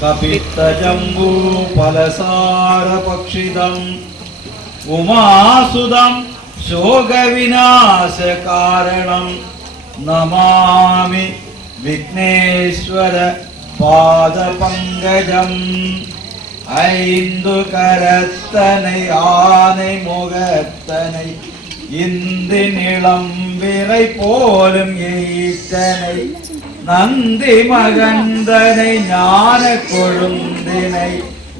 कपित्तजम्बू फलसारपक्षितम् उमासुदं शोकविनाशकारणं नमामि विघ्नेश्वर पादपङ्कजम् ஐந்து கரத்தனை ஆனை முகத்தனை இந்தி நிளம்பிரை போலும் ஈத்தனை நந்தி மகந்தனை ஞான கொழுந்தினை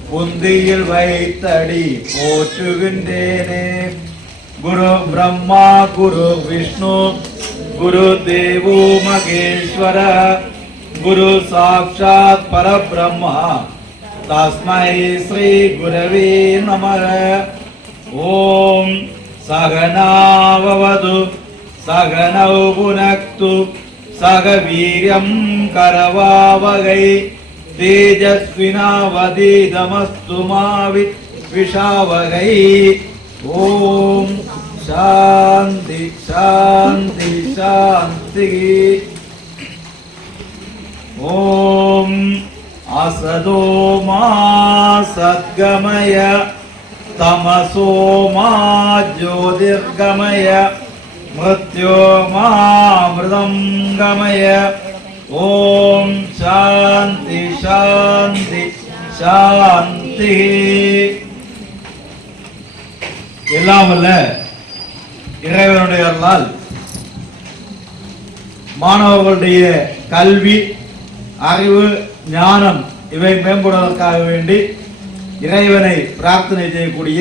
புந்தியில் வைத்தடி போற்றுகின்றேனே. குரு பிரம்மா குரு விஷ்ணு குரு தேவோ மகேஸ்வர குரு சாட்சாத் பரபிரம்மா तस्मै श्री गुरवे नमः. ओम सहनाववतु सहनौ भुनक्तु सह वीर्यं करवावहै तेजस्विनावधीतमस्तु मा विद्विषावहै. ओम शांति शांति शांति. ओम असदो मा सद्गमय तमसो मा ज्योतिर्गमय मृत्यो मा मृदंगमय. ओम शांति शांति शांति. எல்லாம் வல்ல இறைவனுடைய அருளால் மாணவர்களுடைய கல்வி அறிவு ஞானம் இவை மேம்படுவதற்காக வேண்டி இறைவனை பிரார்த்தனை செய்யக்கூடிய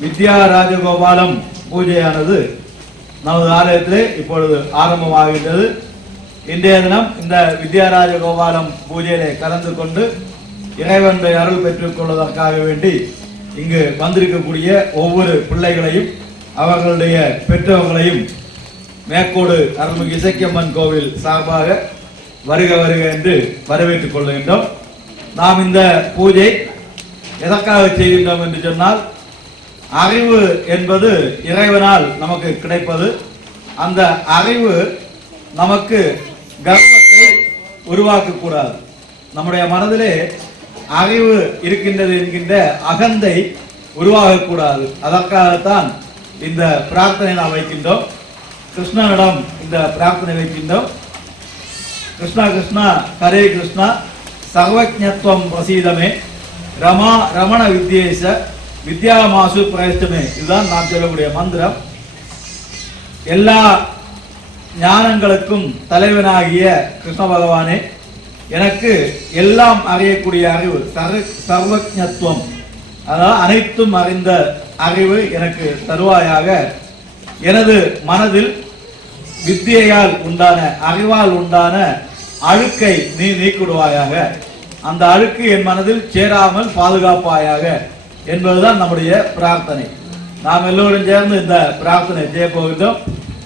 வித்யா ராஜகோபாலம் பூஜையானது நமது ஆலயத்திலே இப்பொழுது ஆரம்பமாகின்றது. இன்றைய தினம் இந்த வித்யா ராஜகோபாலம் பூஜையிலே கலந்து கொண்டு இறைவனுடைய அருள் பெற்றுக் கொள்வதற்காக வேண்டி இங்கு வந்திருக்கக்கூடிய ஒவ்வொரு பிள்ளைகளையும் அவர்களுடைய பெற்றோர்களையும் மேற்கோடு அருள்மிகு இசக்கியம்மன் கோவில் சார்பாக வருக வருக என்று வரவேற்றுக் கொள்கின்றோம். நாம் இந்த பூஜை எதற்காக செய்கின்றோம் என்று சொன்னால், அறிவு என்பது இறைவனால் நமக்கு கிடைப்பது. அந்த அறிவு நமக்கு கர்வத்தை உருவாக்கக்கூடாது. நம்முடைய மனதிலே அறிவு இருக்கின்றது என்கின்ற அகந்தை உருவாகக்கூடாது. அதற்காகத்தான் இந்த பிரார்த்தனை நாம் வைக்கின்றோம். கிருஷ்ணனிடம் இந்த பிரார்த்தனை வைக்கின்றோம். கிருஷ்ணா கிருஷ்ணா ஹரே கிருஷ்ணா சர்வஜத்வம் பிரசீதமே ரமண வித்யேச வித்யாமாசு பிரயஷ்டமே. இதுதான் நாம் சொல்லக்கூடிய மந்திரம். எல்லா ஞானங்களுக்கும் தலைவனாகிய கிருஷ்ண பகவானே, எனக்கு எல்லாம் அறியக்கூடிய அறிவு சர்வஜத்வம், அதாவது அனைத்தும் அறிந்த அறிவு எனக்கு தருவாயாக. எனது மனதில் வித்தியால் உண்டான அறிவால் உண்டான அழுக்கை நீ நீக்கிடுவாயாக. அந்த அழுக்கு என் மனதில் சேராமல் பாதுகாப்பாயாக என்பதுதான் நம்முடைய பிரார்த்தனை. நாம் எல்லோரும் சேர்ந்து இந்த பிரார்த்தனை செய்ய போகின்றோம்.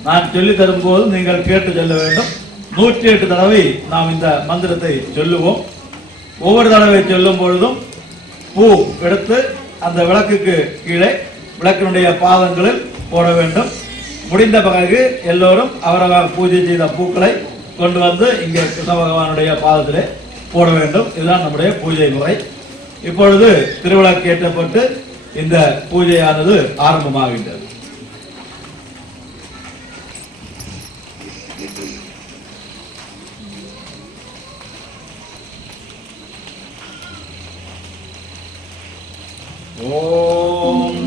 நான் சொல்லி தரும் போது நீங்கள் கேட்டு சொல்ல வேண்டும். 108 தடவை நாம் இந்த மந்திரத்தை சொல்லுவோம். ஒவ்வொரு தடவை சொல்லும் பொழுதும் பூ எடுத்து அந்த விளக்குக்கு கீழே விளக்கினுடைய பாதங்களில் போட வேண்டும். முடிந்த பிறகு எல்லோரும் அவரவர் பூஜை செய்த பூக்களை கொண்டு வந்து இங்கே கிருஷ்ண பகவானுடைய பாதத்திலே போட வேண்டும். இதுதான் நம்முடைய பூஜை முறை. இப்பொழுது திருவிளக்கு ஏற்றப்பட்டு இந்த பூஜையானது ஆரம்பமாகின்றது. ஓம்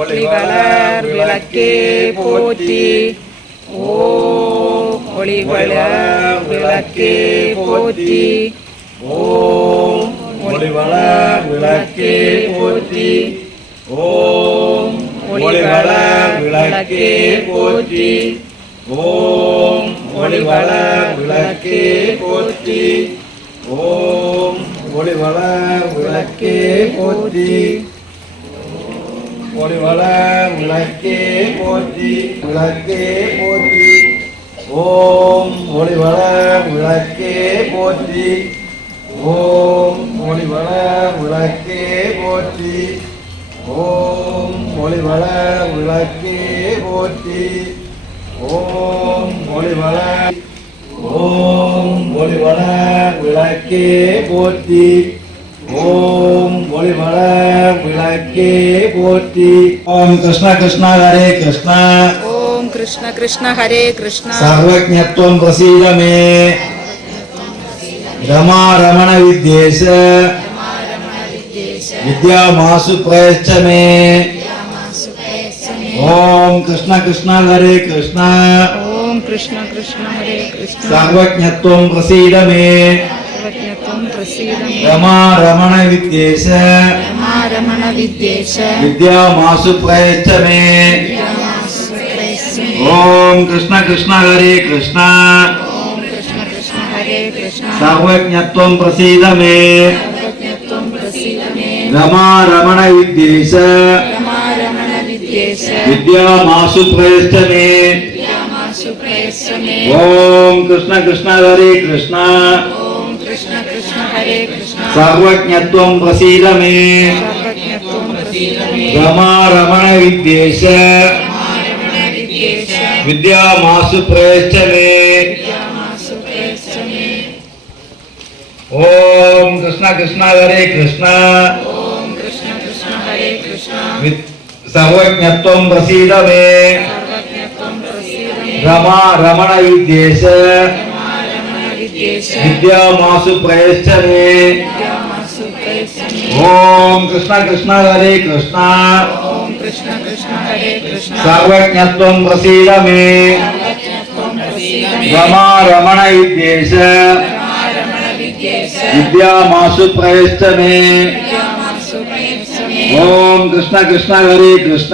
ஒளிவளர் விளக்கே போற்றி. ஓம் ஒளிவளர் விளக்கே போற்றி. ஓம் ஒளிவளர் விளக்கே போற்றி. ஓம் ஒளிவளர் விளக்கே போற்றி. ஓம் ஒளிவளர் விளக்கே போற்றி. ஓம் ஒளிவளர் விளக்கே போற்றி. ஒளிவளர் விளக்கே போற்றி. விளக்கே போற்றி. ஓம் ஒளிவளர் விளக்கே போற்றி. ஓம் ஒளிவளர் விளக்கே போற்றி. ஓம் ஒளிவளர் விளக்கே போற்றி. ஓம் ஒளிவளர் ஓம் ஒளிவள விளக்கே போற்றி. ஓம் ஒளிவள விளக்கே போற்றி. ஓம் கிருஷ்ண கிருஷ்ண ஹரே கிருஷ்ண. ஓம் கிருஷ்ண கிருஷ்ண ஹரே கிருஷ்ண. சர்வஜ்ஞத்வம் பிரசீத மே. ரமா ரமண வித்யேஷ வித்யா மாசு பிரயச்ச மே. ஓம் கிருஷ்ண கிருஷ்ண ஹரே கிருஷ்ண. ஓம் கிருஷ்ண கிருஷ்ண ஹரே கிருஷ்ண. சர்வஜ்ஞத்வம் பிரசீத மே. சர்வஜ்ஞத்வம் பிரசீத மே. ரமா ரமண வித்யேஷ ரமா ரமண வித்யேஷ வித்யா மாசு பிரயச்ச மே. ஓம் கிருஷ்ண கிருஷ்ண ஹரே கிருஷ்ண. ஓம் கிருஷ்ண கிருஷ்ண ஹரே கிருஷ்ண. சர்வஜ்ஞத்வம் பிரசீத மே. சர்வஜ்ஞத்வம் பிரசீத மே. ரமா ரமண வித்யேஷ ரமா ரமண வித்யேஷ வித்யா மாசு பிரயச்ச மே. வித்யாமாசு பிரயச்ச மே. ஓம் கிருஷ்ண கிருஷ்ண ஹரே கிருஷ்ண. ஓம் கிருஷ்ண கிருஷ்ண ஹரே கிருஷ்ண. சர்வஜ்ஞத்வம் பிரசீத மே. சர்வஜ்ஞத்வம் பிரசீத மே. ரமா ரமண வித்யேஷ வித்யேஷ வித்யா மாசு பிரயச்ச மே. வித்யாமாசு பிரயச்ச மே. ஓம் கிருஷ்ண கிருஷ்ண ஹரே கிருஷ்ண. ஓம் கிருஷ்ண கிருஷ்ண ஹரே கிருஷ்ண. சர்வஜ்ஞத்வம் பிரசீத மே. சர்வஜ்ஞத்வம் பிரசீத மே. ரமா ரமண வித்யேஷ ரமா ரமண வித்யேஷ வித்யா மாசு பிரயச்ச மே. வித்யாமாசு பிரயச்ச மே. ஓம் கிருஷ்ண கிருஷ்ண ஹரே கிருஷ்ண. ஓம் கிருஷ்ண கிருஷ்ண ஹரே கிருஷ்ண. சர்வஜ்ஞத்வம் பிரசீத மே. சர்வஜ்ஞத்வம் பிரசீத மே. ரமா ரமண வித்யேஷ ரமா ரமண வித்யேஷ வித்யா மாசு பிரயச்ச மே. வித்யாமாசு பிரயச்ச மே. ஓம் கிருஷ்ண கிருஷ்ண ஹரே கிருஷ்ண.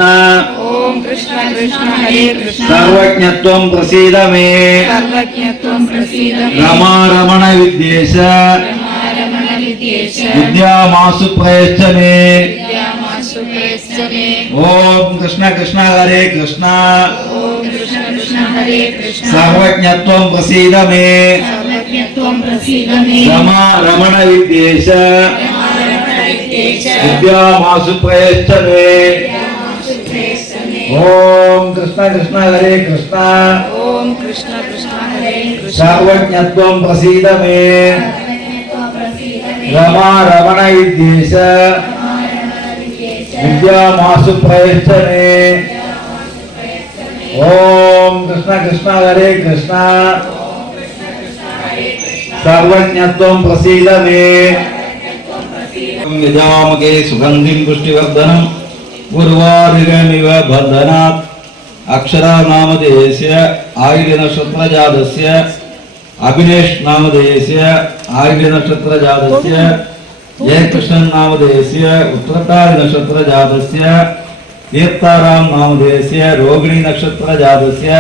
ஓம் கிருஷ்ண கிருஷ்ண ஹரே கிருஷ்ண. சர்வஜ்ஞத்வம் பிரசீத மே. சர்வஜ்ஞத்வம் பிரசீத மே. ரமா ரமண வித்யேஷ ரமா ரமண வித்யேஷ வித்யா மாசு பிரயச்ச மே. வித்யாமாசு பிரயச்ச மே. ஓம் கிருஷ்ண கிருஷ்ண ஹரே கிருஷ்ண. ஓம் கிருஷ்ண கிருஷ்ண ஹரே கிருஷ்ண. சர்வஜ்ஞத்வம் பிரசீத மே. சர்வஜ்ஞத்வம் பிரசீத மே. ரமா ரமண வித்யேஷ ரமா ரமண வித்யேஷ வித்யா மாசு பிரயச்ச மே. வித்யாமாசு பிரயச்ச மே. ஓம் கிருஷ்ண கிருஷ்ண ஹரே கிருஷ்ண. ஓம் கிருஷ்ண கிருஷ்ண ஹரே கிருஷ்ண. சர்வஜ்ஞத்வம் பிரசீத மே. ரமா ரமண வித்யேஷ வித்யா மாசு பிரயச்ச மே. ஓம் கிருஷ்ண கிருஷ்ண ஹரே கிருஷ்ண. சர்வஜ்ஞத்வம் பிரசீத மே. யஜாமகே சுகந்திம் புஷ்டிவர்தனம் உர்வாருகமிவ பந்தனாத். அக்ஷரா நாமதேயஸ்ய ஆயில்ய நட்சத்திர ஜாதஸ்ய அபினேஷ் நாமதேயஸ்ய ஆயில்ய நட்சத்திர ஜாதஸ்ய ஜெயகிருஷ்ணன் நாமதேயஸ்ய உத்திரட்டாதி நட்சத்திர ஜாதஸ்ய தீர்த்தாராம் நாமதேயஸ்ய ரோகிணி நட்சத்திர ஜாதஸ்ய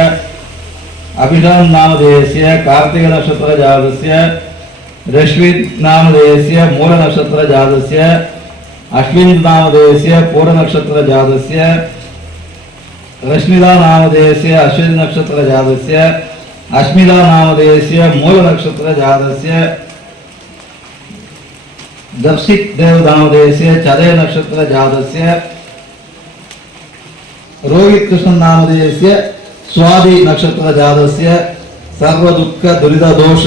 அபிஷாம் நாமதேயஸ்ய கார்த்திக நட்சத்திர ஜாதஸ்ய ரஷ்மித் நாமதேயஸ்ய மூல நட்சத்திர ஜாதஸ்ய அஸ்வின் நாமதேயஸ்ய பூர நட்சத்திர ஜாதஸ்ய रश्मिदा नामधेयस्य अश्विनी नक्षत्र जातस्य अस्मिता नामधेयस्य मूल नक्षत्र जातस्य दर्शिक देव नामधेयस्य चदय नक्षत्र जातस्य रोहित कृष्ण नामधेयस्य स्वाति नक्षत्र जातस्य सर्व दुःख दुरित दोष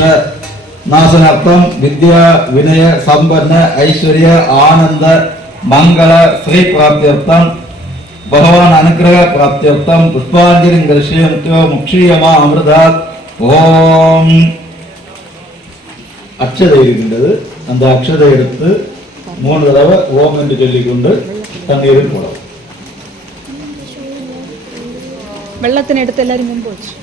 नाशनार्थम विद्या विनय संपन्न ऐश्वर्य आनंद मंगल श्री प्राप्त्यर्थम भगवान अनुग्रह प्राप्त्यर्थम पुष्पांजलि दर्शयन्तो मुक्षीयमा अमृतात्. ओम अक्षதை இருக்கின்றது. அந்த அக்ஷதை எடுத்து 3 தடவை ஓம் என்று சொல்லிக்கொண்டு தண்ணீரில் போடவும். வெள்ளத்தின் எடுத்து எல்லாரும் முன்பு வச்சு.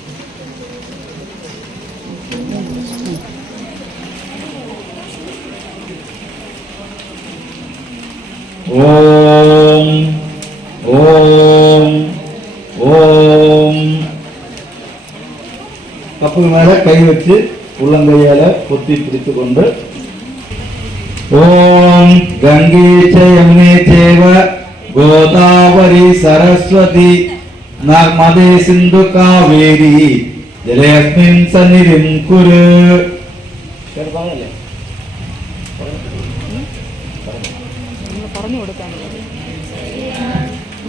ஓம் ஓம் ஓம். கப்பு மேல கை வச்சு உள்ளங்கையால பொத்தி பிடித்து கொண்டு ஓம் கங்கே யமுனே சேவ கோதாவரி சரஸ்வதி நர்மதே சிந்து காவேரி ஜலேஸ்மின் சன்னிதிம் குரு.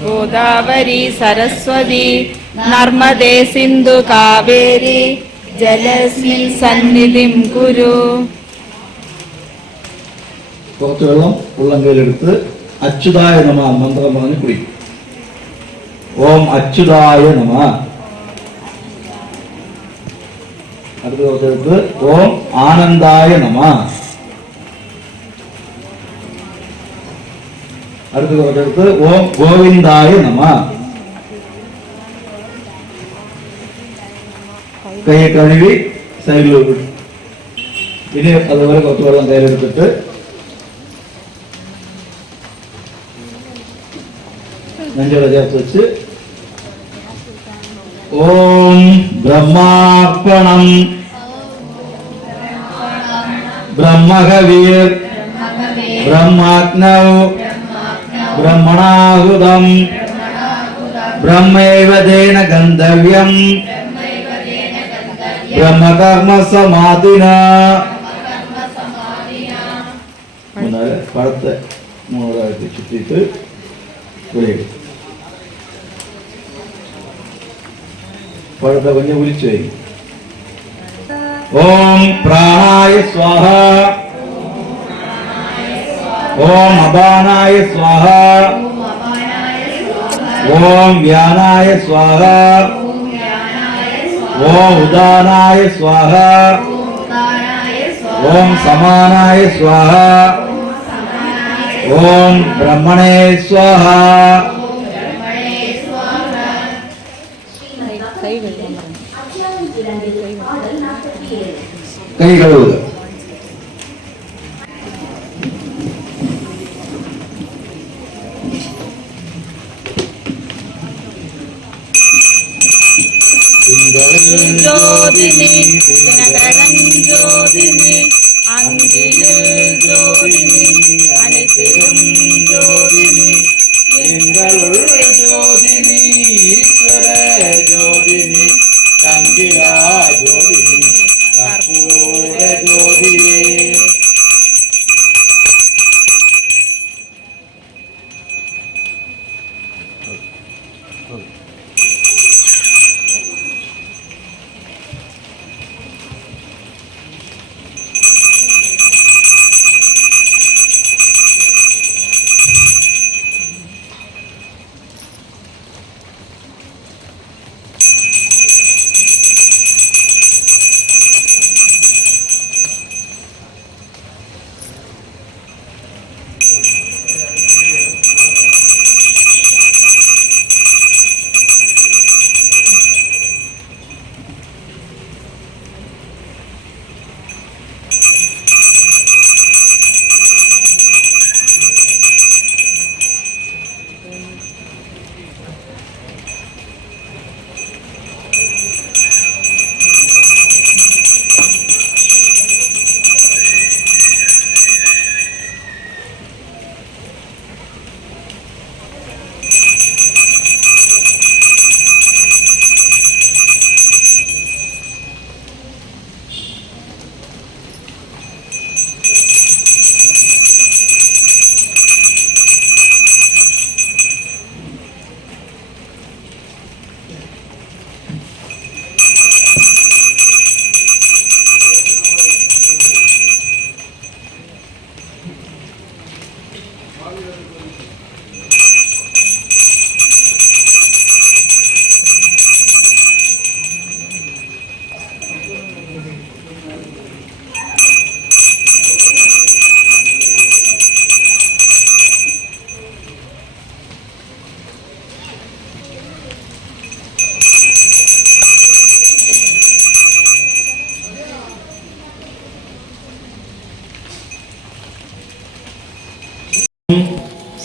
गोदावरी सरस्वती नर्मदे सिंधु कावेरी ജലസ്മിൻ സന്നിധിം കുരു. കുറച്ച് വെള്ളം ഉള്ളം കയ്യിലെടുത്ത് അച്യുതായ നമ മന്ത്രം പറഞ്ഞ് കുടിക്കും. ഓം അച്യുതായ നമ. അടുത്ത കുറച്ചെടുത്ത് ഓം ആനന്ദായ നമ. അടുത്ത കുറച്ചെടുത്ത് ഓം ഗോവിന്ദായ നമ. കൈ കഴുകി സൈഡിലോട്ട്. ഇനി അതുപോലെ കുറച്ച് വെള്ളം കയ്യിലെടുത്തിട്ട് നെഞ്ചോടെ ചേർത്ത് വെച്ച് ഓം ബ്രഹ്മാർപ്പണം ബ്രഹ്മഹവീർ ബ്രഹ്മാഗ്നൗ ബ്രഹ്മണാഹുതം ബ്രഹ്മൈവ തേന ഗന്ധവ്യം ബ്രഹ്മകർമ്മ സമാധിന. പഴത്തെ മൂന്നായിട്ട് ചുറ്റിയിട്ട് വിളിയെടുക്കും. പഴത്തെ കുഞ്ഞ് വിളിച്ചു വയ്ക്കും. ഓം പ്രാണായ സ്വാഹ ഓം അപാനായ സ്വാഹ ഓം വ്യാനായ സ്വാഹ ഓം ഉദാനായ സ്വാഹ ഓം സമാനായ സ്വാഹ ഓം ബ്രഹ്മണേ സ്വാഹ. കൈ കഴുകുക. ജ്യോതിനി ദിനകരൻ ജ്യോതിനി അങ്കിയിൽ ജ്യോതിനി അനിത്തിലും ജ്യോതിനി ജ്യോതിനി ഈശ്വര ജ്യോതിനി കങ്കില ജ്യോതിനി കർപ്പൂര ജ്യോതിനി.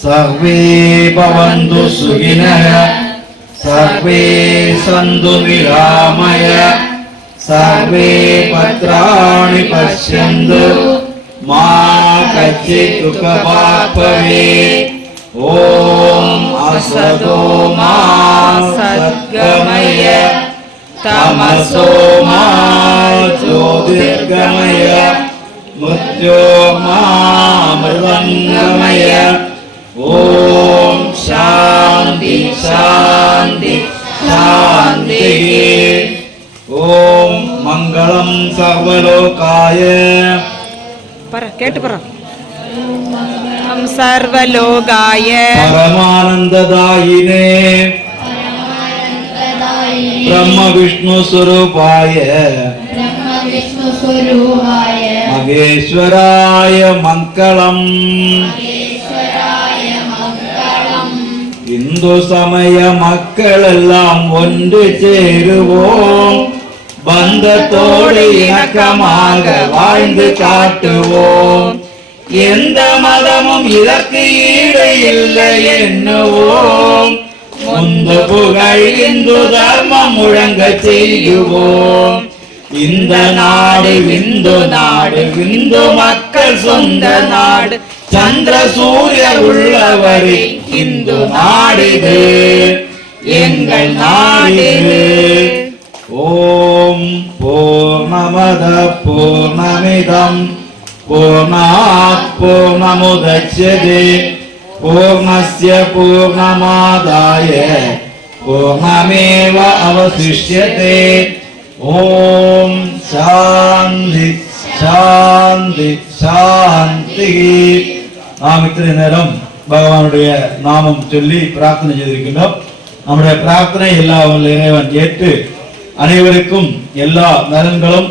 सर्वे भवन्तु सुखिनः सर्वे सन्तु निरामय सर्वे भद्राणि पश्यन्तु मा कश्चित् दुःखभाग् भवेत्। ॐ असतो मा सद्गमय तमसो मा ज्योतिर्गमय मृत्यो मामृतङ्गमय। ॐ शान्ति शान्ति शान्तिः। ॐ मंगल सर्वलोकाय கேட்டு பர सर्वलोकाय परमानंददायिने ब्रह्म विष्णु स्वरूपाय महेश्वराय मंगलम இந்து சமய மக்கள் எல்லாம் ஒன்று சேருவோம் பந்தத்தோடு இணக்கமாக வாழ்ந்து காட்டுவோம் எந்த மதமும் இதற்கு ஈடு இல்லை என்னுவோம் முந்து புகழ் இந்து தர்மம் முழங்க செய்யுவோம் இந்த நாடு விந்து நாடு விந்து மக்கள் சொந்த நாடு சந்திர சூரியர் உள்ளவரை இந்து நாடிது எங்கள் நாடிது ஓம் பூர்ணமத பூர்ணமிதம் பூர்ணாத் பூர்ணமுதச்யதே பூர்ணஸ்ய பூர்ணமாதாய பூர்ணமேவ அவசிஷ்யதே ஓம் சாந்தி சாந்தி சாந்தி. நாம் இத்தனை நேரம் பகவானுடைய நாமம் சொல்லி பிரார்த்தனை செய்திருக்கின்றோம். நம்முடைய பிரார்த்தனை எல்லா இறைவன் ஏற்று அனைவருக்கும் எல்லா நலன்களும்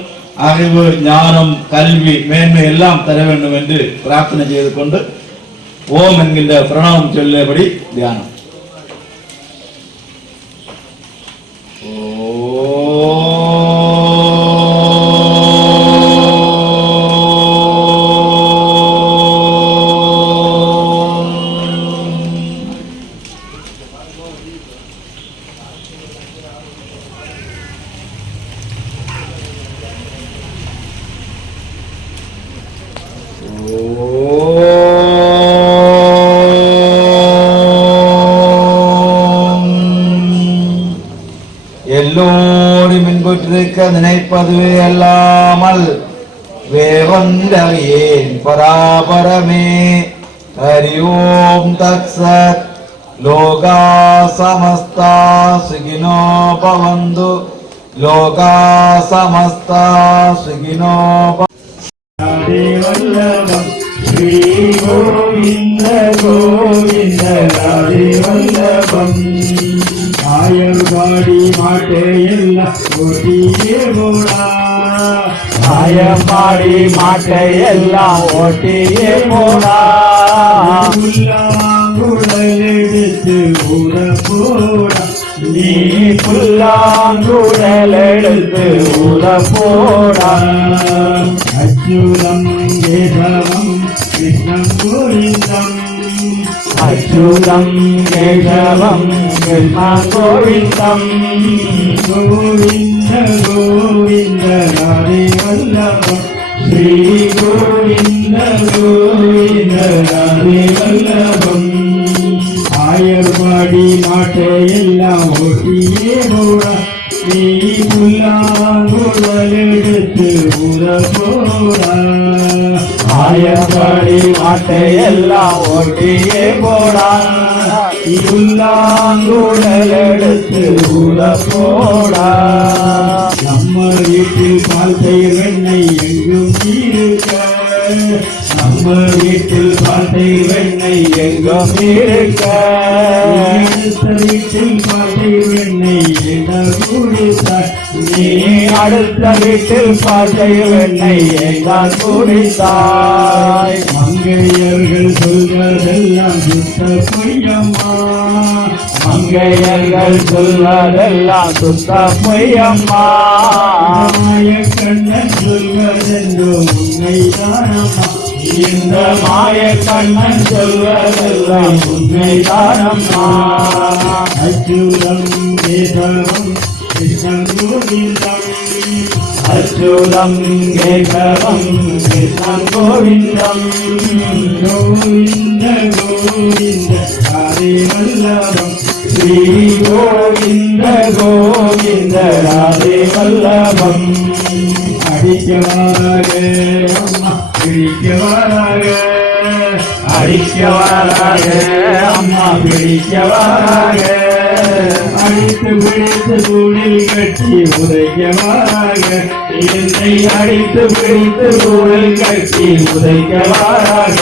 அறிவு ஞானம் கல்வி மேன்மை எல்லாம் தர வேண்டும் என்று பிரார்த்தனை செய்து கொண்டு ஓம் என்கின்ற பிரணவம் சொல்லியபடி தியானம். எல்லோரும் இன்புற்றிருக்க நினைப்பதுவே அல்லாமல் வேறொன்றறியேன் பராபரமே. ஹரி ஓம் தத்சத். லோகா சமஸ்தா சுகினோ பவந்து. லோகா சமஸ்தா சுகினோ வல்லபம் ஸ்ரீ கோவிந்த கோவிந்த ராதே வல்லபம். ஆயர்வாடி மாட்டையெல்லாம் ஓட்டியே போடா. ஆயமாடி மாட்டையெல்லாம் ஓட்டியே போடா. புல்லாங்குழல் எடுத்து ஊற போடா. நீ புல்லாங்குழல் எடுத்து ஊற போடா. அச்சுதம் கேசவம் கிருஷ்ணம் கோவிந்தம். அச்சுதம் கேசவம் கிருஷ்ணம் கோவிந்தம். கோவிந்த கோவிந்த ராதே வல்லபம். ஸ்ரீ கோவிந்த கோவிந்த ராதே வல்லபம். ஆயர்வாடி மாட்டையெல்லாம் ஓட்டியே போடா. நீ புல்லாங்குழல் எடுத்து ஊற போடா. ஆயர்வாடி மாட்டையெல்லாம் ஓட்டியே போடா. புல்லாங்குழல் எடுத்து ஊற போடா. நம்ம வீட்டில் பால் தயிர் வெண்ணெய் எங்கும் இருக்க. நம்ம வீட்டில் பால் தயிர் வெண்ணெய் எங்கும் இருக்க. அடுத்த வீட்டில் பால் தயிர் வெண்ணெய் என்ன குடித்தாய். நீ அடுத்த வீட்டில் பாட்டை வெண்ணெய் எங்கால் குடித்தாய். மங்கையர்கள் சொல்வதெல்லாம் சுத்த பொய்யம்மா. மங்கையர்கள் சொல்வதெல்லாம் சுத்த பொய்யம்மா. மாயக்கண்ணன் சொல்வதென்றோ உண்மைதானம்மா. இந்த மாயக்கண்ணன் சொல்வதெல்லாம் உண்மைதானம்மா. அச்சுதம் கேசவம் கிருஷ்ணன் கோவிந்தம். அச்சுதம் கேசவம் கிருஷ்ணன் கோவிந்தம். கோவிந்த கோவிந்த ஹரே வல்லபம். ஸ்ரீ கோவிந்த கோவிந்த ராதே வல்லபம். அடிக்கவாராக அம்மா பிடிக்கவாராக. அடிக்கவாராக அம்மா பிடிக்கவாராக. அடித்து பிடித்து தூணில் கட்டி உதைக்கவாராக என்னை அடித்து பிடித்து தூணில் கட்டி உதைக்கவாராக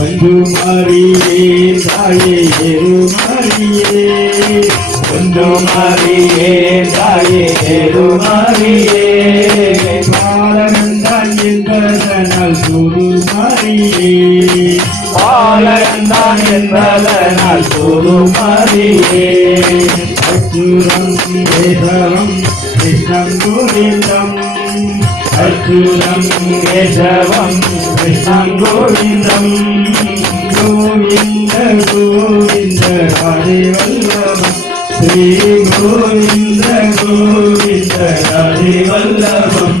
ஒன்று மாறியே தாயே ஏறு மாறியே ஒன்று மாறியே தாயே ஏறு மாறியே பாலகந்தான் என்பதனால் சூடு மாறியே பாலகந்தான் என்பதனால் சூடு மாறியே அச்சுரம் கேசவம் கிருஷ்ணம் கோவிந்தம் அச்சுதம் கேசவம் கிருஷ்ணம் கோவிந்தம் கோவிந்த கோவிந்த ஹரே வல்லபம் ஸ்ரீ கோவிந்த கோவிந்த ஹரே வல்லபம்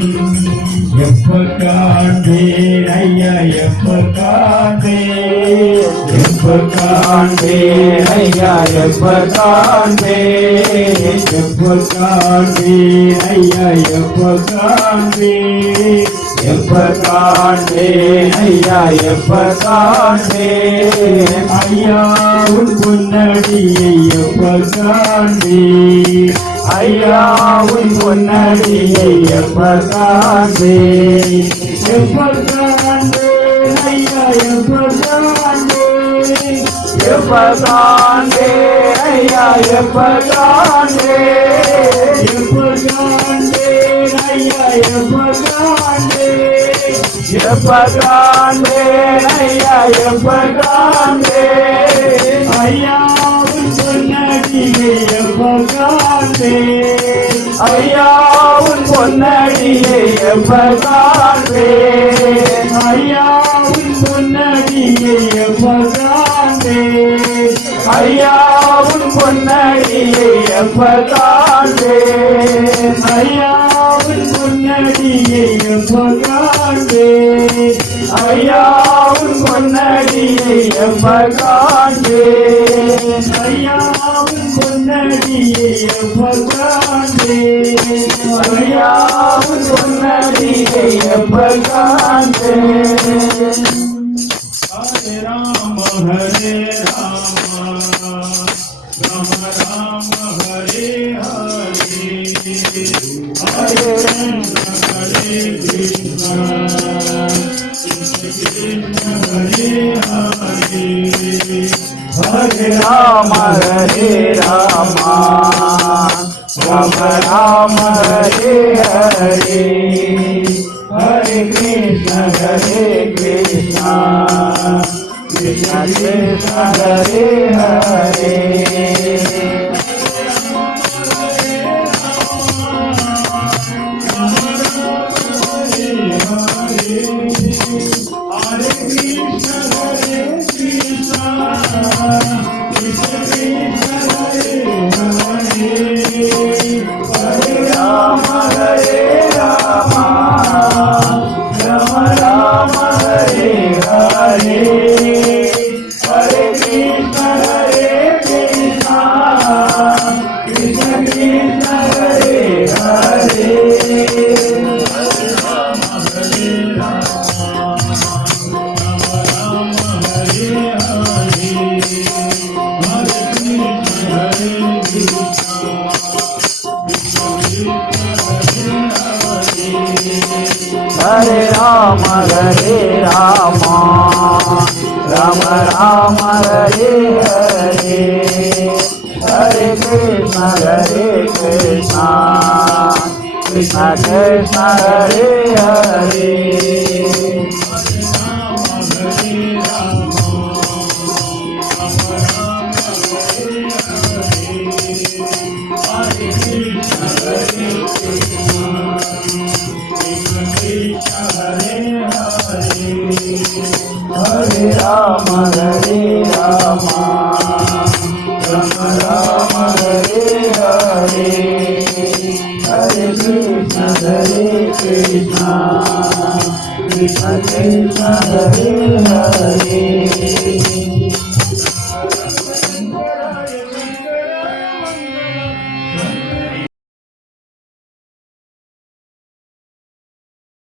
எப்ப காண்பேன் ஐயா எப்ப காண்பேன் எப்ப காண்பேன் ஐயா எப்ப காண்பேன் எப்ப காண்பேன் ஐயா எப்ப காண்பேன் எப்ப காண்பேன் ஐயா எப்ப காண்பேன் ஐயா உன் பொன்னடியை எப்ப காண்பேன் ஐயா உன் பொன்னடியை எப்ப காண்பேன் எப்ப காண்பேன் ஐயா எப்ப காண்பேன் எப்ப காண்பேன் ஐயா எப்ப காண்பேன் எப்ப காண்பேன் ஐயா எப்ப காண்பேன் எப்ப காண்பேன் ஐயா எப்ப காண்பேன் ஐயா உன் பொன்னடியை எப்ப காண்பேன் ஐயா உன் பொன்னடியை எப்ப காண்பேன் ஐயா உன் பொன்னடியை எப்ப காண்பேன் ஐயா உன் பொன்னடியை எப்ப காண்பேன் ஐயா உன் பொன்னடியை எப்ப காண்பேன் ஐயா உன் பொன்னடியை எப்ப காண்பேன் ஐயா உன் பொன்னடியை எப்ப காண்பேன் ஐயா உன் பொன்னடியை எப்ப காண்பேன் ஹரே ராம ஹரே ராம ராம ராம ஹரே ஹரே ஹரே கிருஷ்ண ஹரே கிருஷ்ண கிருஷ்ண ஹரே ஹரே ஹரே ராம ஹரே ராம ராம ராம ஹரே ஹரே ஹரே கிருஷ்ண ஹரே கிருஷ்ண கிருஷ்ண கிருஷ்ண ஹரே ஹரே ராம ஹரே ராம ராம ராம ஹரே ஹரே ஹரே கிருஷ்ண ஹரே கிருஷ்ண கிருஷ்ண கிருஷ்ண ஹரே ஹரே हरे राम राम राम हरे हरे हरे कृष्ण कृष्ण कृष्ण हरे हरे हरे राम राम राम हरे हरे हरे कृष्ण कृष्ण कृष्ण कृष्ण हरे हरे